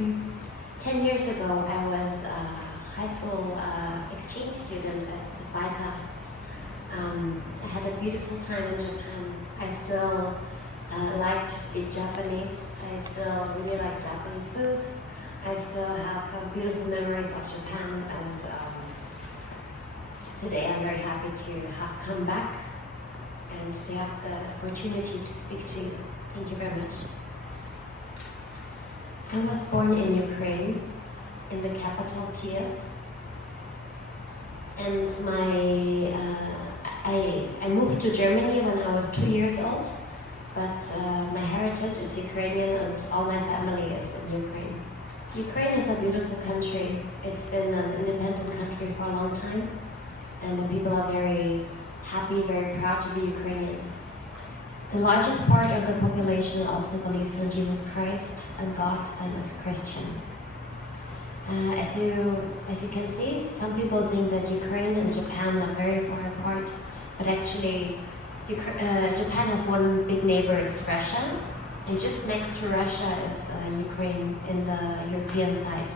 10 years ago, I was a high school exchange student at Baika. I had a beautiful time in Japan. I still like to speak Japanese. I still really like Japanese food. I still have beautiful memories of Japan, and today I'm very happy to have come back and to have the opportunity to speak to you. Thank you very much. I was born in Ukraine, in the capital, Kiev, and I moved to Germany when I was 2 years old, but my heritage is Ukrainian and all my family is in Ukraine. Ukraine is a beautiful country. It's been an independent country for a long time, and the people are very happy, very proud to be Ukrainians. The largest part of the population also believes in Jesus Christ and God and is Christian. As you can see, some people think that Ukraine and Japan are very far apart, but actually Japan has one big neighbor, it's Russia, and just next to Russia is Ukraine in the European side.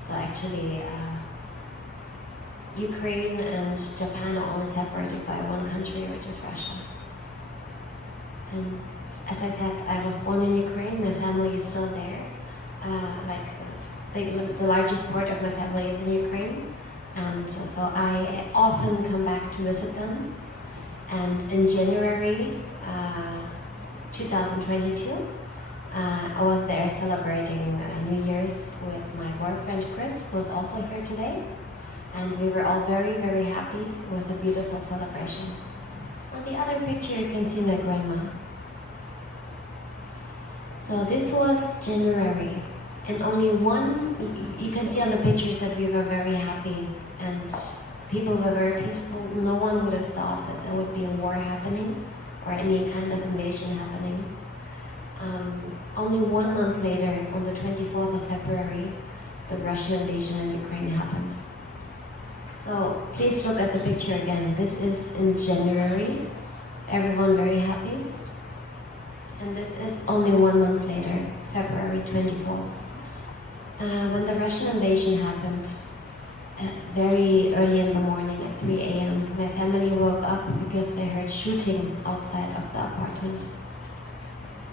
So actually Ukraine and Japan are only separated by one country, which is Russia. And as I said, I was born in Ukraine, my family is still there. The largest part of my family is in Ukraine, and so I often come back to visit them. And in January 2022, I was there celebrating New Year's with my boyfriend Chris, who is also here today. And we were all very, very happy. It was a beautiful celebration. On the other picture, you can see my grandma. So this was January, and only you can see on the pictures that we were very happy, and people were very peaceful. No one would have thought that there would be a war happening, or any kind of invasion happening. Only 1 month later, on the 24th of February, the Russian invasion in Ukraine happened. So please look at the picture again. This is in January, everyone very happy. And this is only 1 month later, February 24th. When the Russian invasion happened, very early in the morning at 3 a.m., my family woke up because they heard shooting outside of the apartment.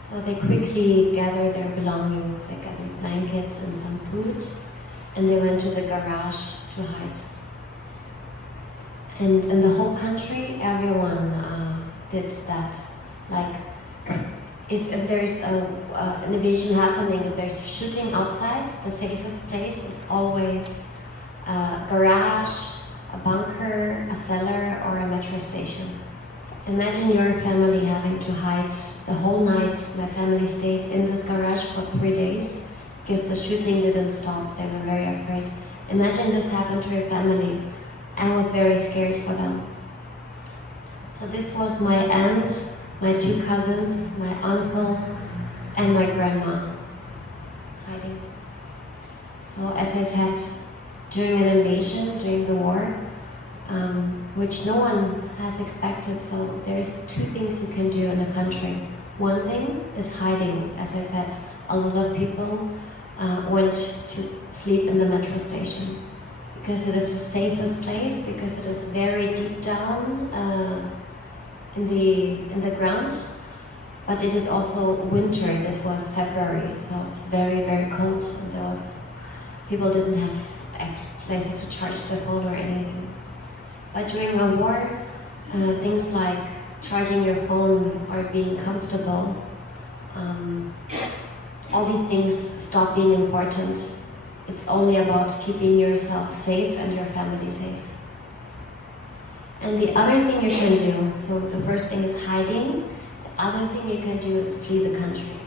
So they quickly gathered their belongings, they gathered blankets and some food, and they went to the garage to hide. And in the whole country, everyone did that. Like, if there's an invasion happening, if there's shooting outside, the safest place is always a garage, a bunker, a cellar, or a metro station. Imagine your family having to hide the whole night. My family stayed in this garage for 3 days because the shooting didn't stop. They were very afraid. Imagine this happened to your family. I was very scared for them. So this was my aunt, my 2 cousins, my uncle, and my grandma hiding. So as I said, during an invasion, during the war, which no one has expected, so there's 2 things you can do in a country. One thing is hiding. As I said, a lot of people went to sleep in the metro station because it is the safest place, because it is very deep down in the ground, but it is also winter. This was February, so it's very, very cold. And people didn't have places to charge their phone or anything. But during a war, things like charging your phone or being comfortable, all these things stop being important. It's only about keeping yourself safe and your family safe. And the other thing you can do, so the first thing is hiding, the other thing you can do is flee the country.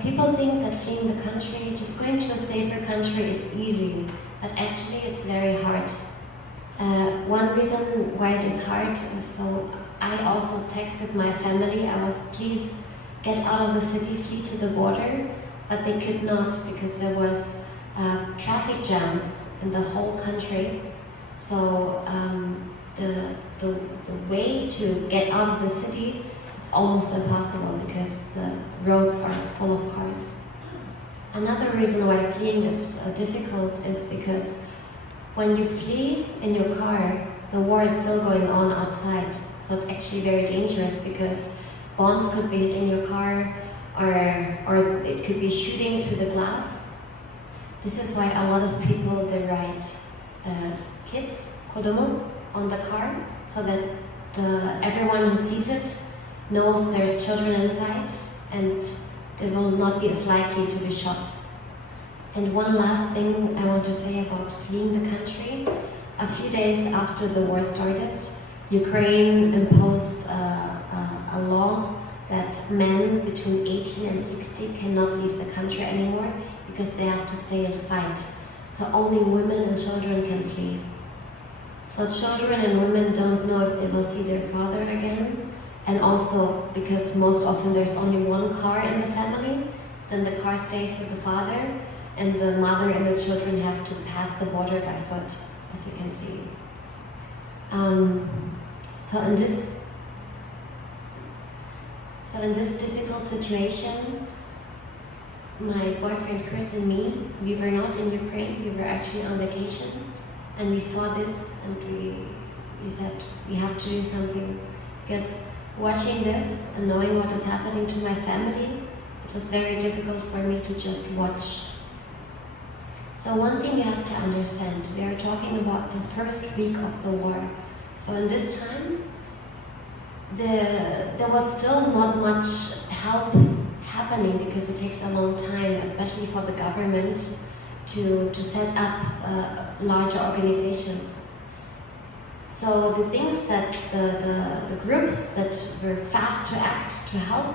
People think that fleeing the country, just going to a safer country is easy, but actually it's very hard. One reason why it is hard is, so I also texted my family, I was, please get out of the city, flee to the border, but they could not because there was traffic jams in the whole country. So the way to get out of the city, it's almost impossible because the roads are full of cars. Another reason why fleeing is difficult is because when you flee in your car, the war is still going on outside. So it's actually very dangerous because bombs could be hitting your car, or it could be shooting through the glass. This is why a lot of people, they write kids, kodomo, on the car, so that everyone who sees it knows there's children inside and they will not be as likely to be shot. And one last thing I want to say about fleeing the country. A few days after the war started, Ukraine imposed a law that men between 18 and 60 cannot leave the country anymore because they have to stay and fight. So only women and children can flee. So children and women don't know if they will see their father again. And also because most often there's only one car in the family, then the car stays with the father, and the mother and the children have to pass the border by foot, as you can see. So in this difficult situation, my boyfriend Chris and me, we were not in Ukraine, we were actually on vacation, and we saw this and we said we have to do something, because watching this and knowing what is happening to my family, it was very difficult for me to just watch. So one thing you have to understand, we are talking about the first week of the war. So in this time, there was still not much help happening because it takes a long time, especially for the government, to set up larger organizations. So the things that the groups that were fast to act to help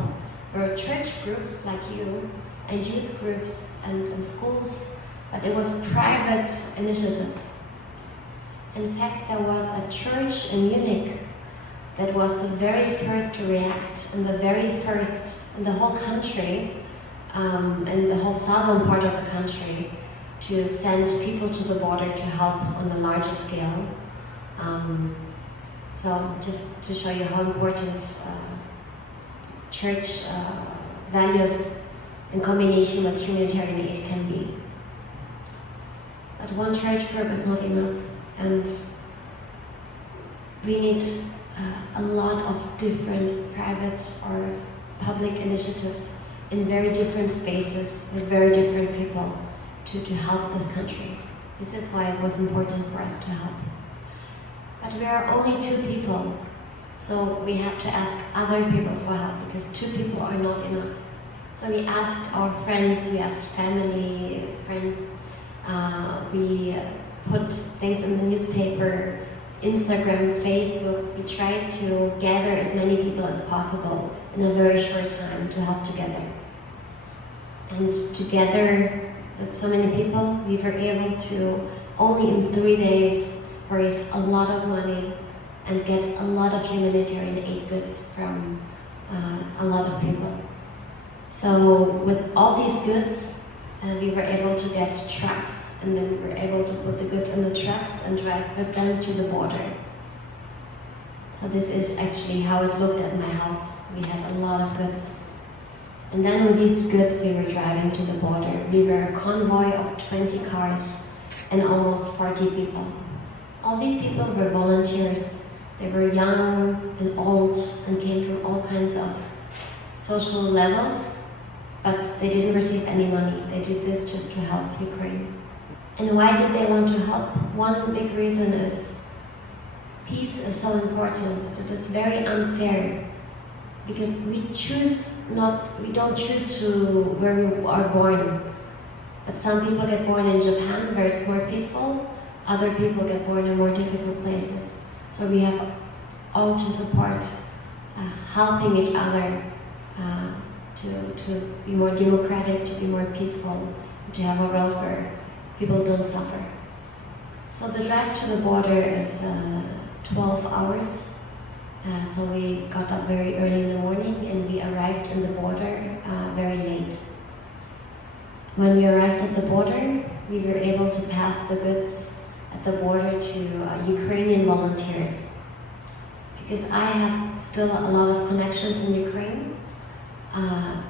were church groups like you, and youth groups and schools, but it was private initiatives. In fact, there was a church in Munich that was the very first to react, and the very first in the whole country, in the whole southern part of the country, to send people to the border to help on a larger scale. So just to show you how important church values in combination with humanitarian aid can be. But one church group is not enough, and we need a lot of different private or public initiatives in very different spaces with very different people to help this country. This is why it was important for us to help. But we are only 2 people, so we have to ask other people for help because 2 people are not enough. So we asked our friends, we asked family, friends, we put things in the newspaper, Instagram, Facebook. We tried to gather as many people as possible in a very short time to help together. And together with so many people, we were able to, only in 3 days, raise a lot of money and get a lot of humanitarian aid goods from a lot of people. So with all these goods, we were able to get trucks, and then we were able to put the goods in the trucks and drive with them to the border. So this is actually how it looked at my house. We had a lot of goods. And then with these goods we were driving to the border. We were a convoy of 20 cars and almost 40 people. All these people were volunteers. They were young and old and came from all kinds of social levels, but they didn't receive any money. They did this just to help Ukraine. And why did they want to help? One big reason is peace is so important. It is very unfair because we don't choose to where we are born. But some people get born in Japan where it's more peaceful. Other people get born in more difficult places. So we have all to support helping each other to be more democratic, to be more peaceful, to have a world where people don't suffer. So the drive to the border is 12 hours. So we got up very early in the morning and we arrived in the border very late. When we arrived at the border, we were able to pass the goods at the border to Ukrainian volunteers. Because I have still a lot of connections in Ukraine,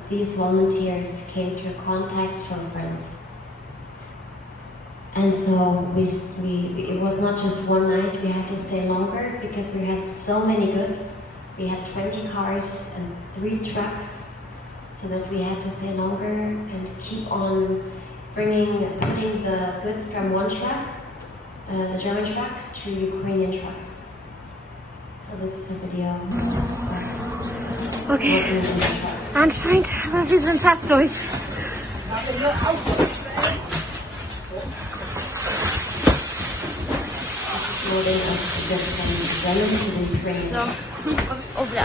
these volunteers came through contacts from friends. And so it was not just one night, we had to stay longer because we had so many goods. We had 20 cars and 3 trucks, so that we had to stay longer and keep on putting the goods from one truck, the German truck, to Ukrainian trucks. So this is a video. Okay, anscheinend, aber wir sind fast durch.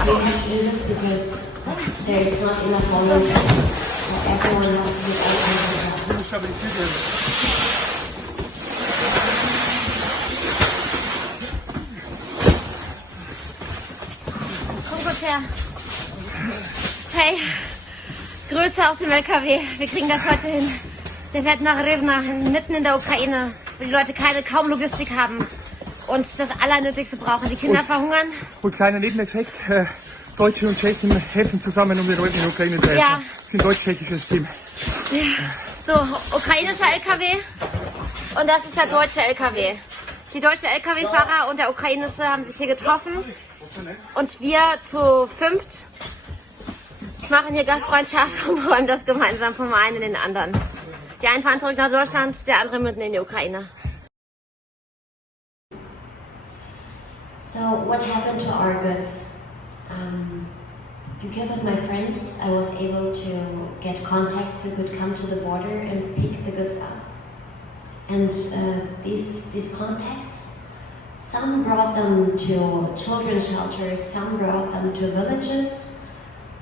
So, we have to do this because there is not enough volunteers. So everyone has to be out. Komm kurz her. Hey, Grüße aus dem LKW. Wir kriegen das heute hin. Der fährt nach Rivna, mitten in der Ukraine, wo die Leute kaum Logistik haben und das Allernötigste brauchen. Die Kinder verhungern. Und kleiner Nebeneffekt, Deutsche und Tschechen helfen zusammen, um den Leuten in der Ukraine zu helfen. Ja. Das ist ein deutsch-tschechisches Team. Ja. So, ukrainischer LKW und das ist der deutsche LKW. Die deutsche LKW-Fahrer und der ukrainische haben sich hier getroffen und wir zu 5 machen hier Gastfreundschaft und räumen das gemeinsam vom einen in den anderen. Die einen fahren zurück nach Deutschland, der andere mitten in die Ukraine. So what happened to our goods? Because of my friends, I was able to get contacts who could come to the border and pick the goods up. And these contacts, some brought them to children's shelters, some brought them to villages,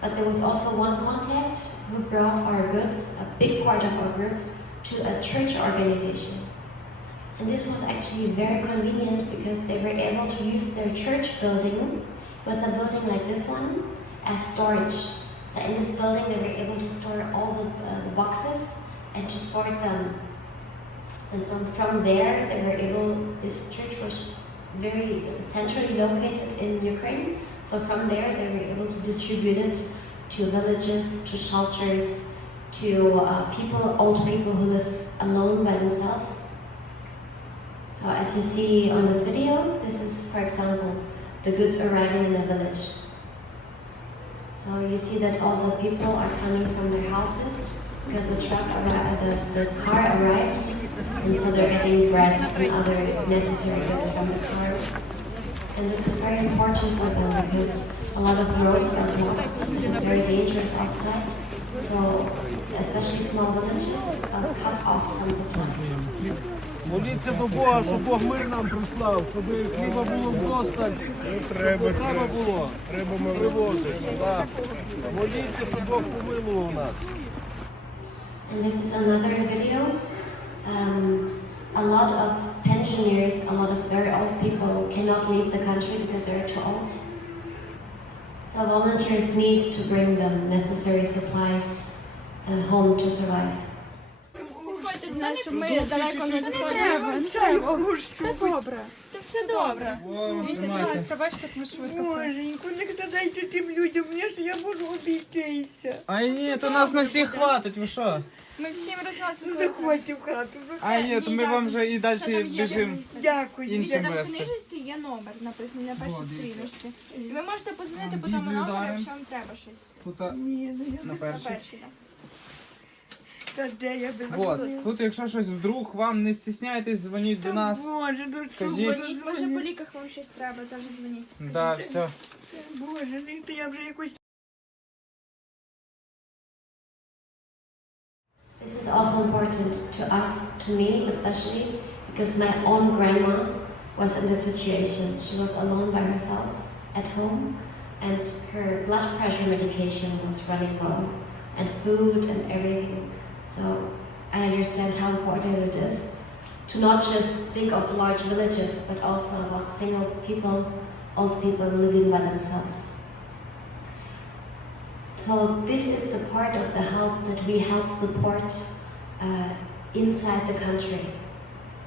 but there was also one contact who brought our goods, a big part of our goods, to a church organization. And this was actually very convenient because they were able to use their church building, was a building like this one, as storage. So in this building they were able to store all the boxes and to sort them. And so from there they were able, this church was very centrally located in Ukraine. So from there they were able to distribute it to villages, to shelters, to old people who live alone by themselves. So as you see on this video, this is, for example, the goods arriving in the village. So you see that all the people are coming from their houses because the car arrived, and so they're getting bread and other necessary goods from the car. And this is very important for them because a lot of roads are blocked. It is very dangerous outside. So especially small villages are cut off from supply. Моліться до Бога, щоб Бог мир нам прислав, щоб хліба було вдосталь, треба було привозити. Так. Моліться, щоб Бог помилував нас. And this is another video. A lot of pensioners, a lot of very old people cannot leave the country because they're too old. So volunteers need to bring them necessary supplies home to survive. Щоб ми далеко не заходили. Треба. Все добре. Та все добре. Дивіться, будь ласка, бачите, як ми швидко. Боженьку, не дайте тим людям, я можу обійтися. А ні, то нас на всіх хватить, ви що? Ми всім розносимо. Заходьте в хату, А ні, то ми вам вже і далі біжимо Дякую. іншим Там в вести. книжечці є номер, написаний на першій стріночці. Ви можете позвонити по тому номеру, якщо вам треба щось. Тут Ні, ну я на На першій. першій, так. та де я без Вот. Тут якщо щось вдруг, вам не стісняйтесь, дзвоніть до нас. Боже, ну що Кажіть. буду Дзвоніть, може по дзвонити? ліках вам щось треба, теж дзвоніть. Да, все. Боже, ну то я вже якось... This is also important to us, to me especially, because my own grandma was in this situation. She was alone by herself at home, and her blood pressure medication was running low, and food and everything. So I understand how important it is to not just think of large villages, but also about single people, old people living by themselves. So this is the part of the help that we help support inside the country.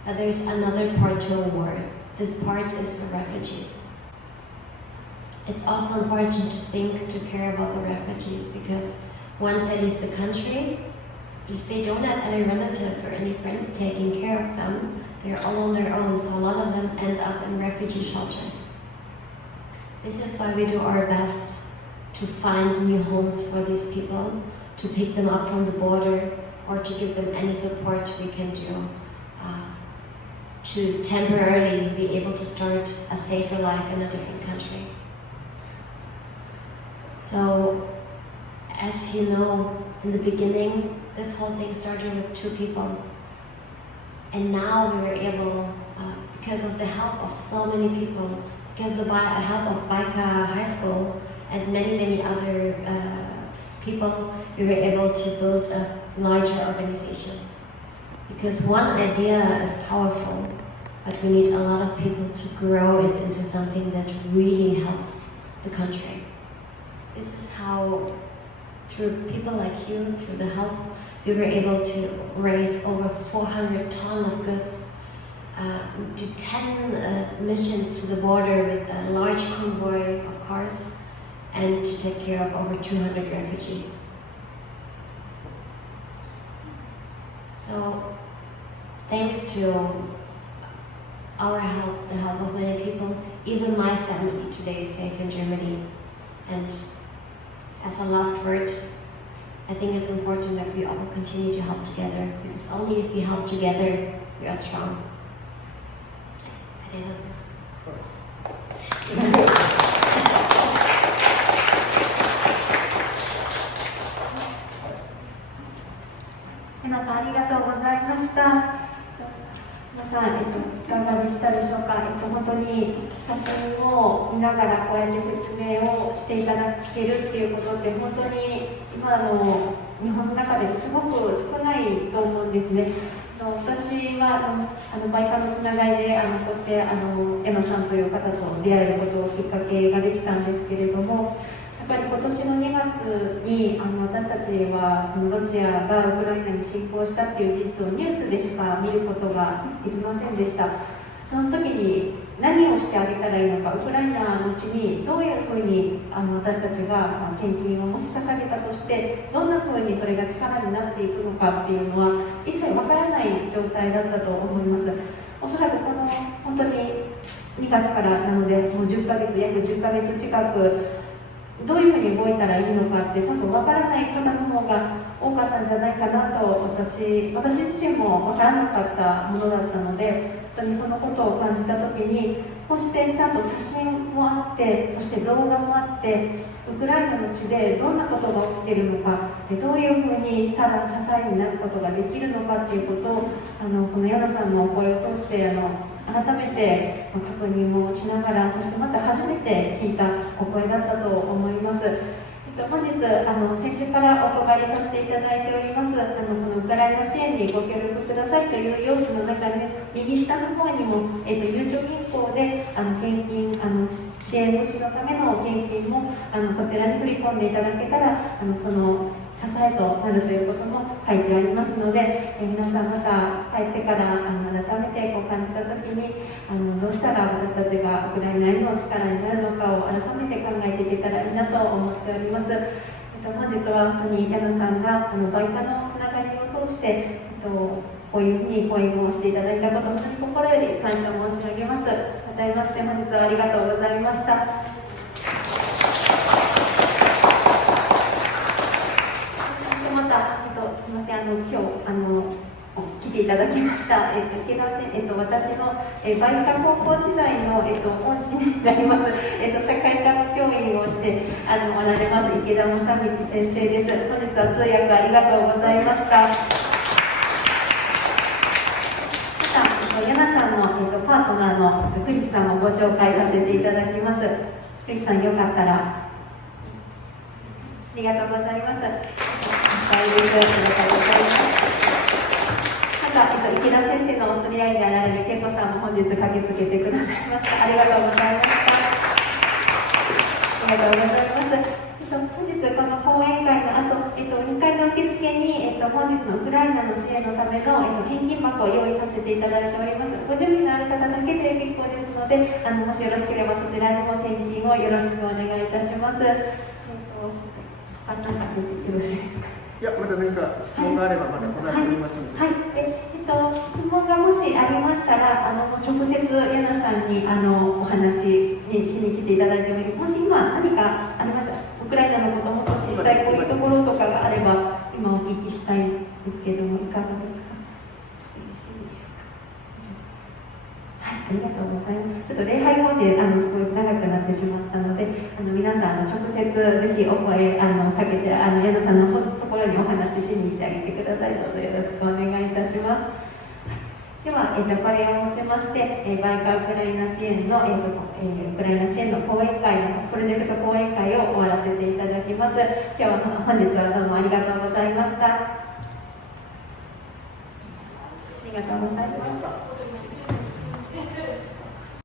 But there's another part to a war. This part is the refugees. it's also important to think to care about the refugees, because once they leave the country, if they don't have any relatives or any friends taking care of them, they're all on their own. So a lot of them end up in refugee shelters. This is why we do our best to find new homes for these people, to pick them up from the border, or to give them any support we can do to temporarily be able to start a safer life in a different country. So, as you know, in the beginning, this whole thing started with 2 people. And now we were able, because of the help of so many people, because of the help of Baika High School and many other people, we were able to build a larger organization. Because one idea is powerful, but we need a lot of people to grow it into something that really helps the country. This is how, through people like you, through the help, we were able to raise over 400 tons of goods, do 10 missions to the border with a large convoy of cars, and to take care of over 200 refugees. So, thanks to our help, the help of many people, even my family today is safe in Germany. And as a last word, I think it's important that we all continue to help together, because only if we help together, we are strong.皆さんありがとうございました。皆さん、いかがでしたでしょうか。本当に写真を見ながらこうやって説明をしていただけるっていうことって本当に今の日本の中ですごく少ないと思うんですね。私はバイカのつながりでこうしてエマさんという方と出会えることをきっかけができたんですけれども、やっぱり今年の2月に私たちはロシアがウクライナに侵攻したっていう事実をニュースでしか見ることができませんでした。その時に何をしてあげたらいいのか、ウクライナの地にどういうふうに私たちが献金をもし捧げたとしてどんなふうにそれが力になっていくのかっていうのは一切わからない状態だったと思います。おそらくこの本当に2月からなのでもう10ヶ月、約10ヶ月近くどういうふうに動いたらいいのかって多分わからない方の方が多かったんじゃないかなと私自身もわからなかったものだったので、本当にそのことを感じた時にこうしてちゃんと写真もあって、そして動画もあって、ウクライナの地でどんなことが起きているのか、どういうふうにしたら支えになることができるのかっていうことをこのヤナさんのお声を通して改めて確認をしながら、そしてまた初めて聞いたお声だったと思います。本日先週からお配りさせていただいておりますこのウクライナ支援にご協力くださいという用紙の中で右下の方にも、ゆうちょ銀行で献金支援物資のための献金もこちらに振り込んでいただけたらその支えとなるということも書いてありますので、皆さんまた帰ってから改めてこう感じたときにどうしたら私たちがウクライナへの力になるのかを改めて考えていけたらいいなと思っております。本日は本当に矢野さんがバイカのつながりを通して、こういうふうに講演をしていただいたこと本当に心より感謝申し上げます。改めまして本日はありがとうございました。また、すみません、今日来ていただきました、池田先生、私の、バイカ高校時代の、恩師になります、社会学教員をしておられます池田正道先生です。本日は通訳ありがとうございました。また、ヤナさんの、パートナーのクリスさんもご紹介させていただきます。クリスさん、よかったら。ありがとうございます。また、池田先生のお釣り合いであられる恵子さんも本日駆けつけてくださいました。ありがとうございました。ありがとうございます。本日この講演会の後、2階の受付に、本日のウクライナの支援のための、献金箱を用意させていただいております。ご準備のある方だけで結構ですので、もしよろしければそちらにも献金をよろしくお願いいたします。なんか先生よろしいですか。いや、また何か質問があればまたこの後言いますので。はい、質問がもしありましたら、直接ヤナさんにお話にしに来ていただいてもいい。もし今何かありましたら、ウクライナのこともっと知りたいこういうところとかがあれば、今お聞きしたいんですけれども、いかがですか。よろしいでしょうか。はい、ありがとうございます。ちょっと礼拝後ですごい長くなってしまったので、皆さん直接ぜひお声かけてヤナさんのところにお話ししに来てあげてください。どうぞよろしくお願いいたします。では、これをもちまして、バイカウクライナ支援の、ウクライナ支援の講演会のプロジェクト講演会を終わらせていただきます。今日は本日はどうもありがとうございました。ありがとうございました。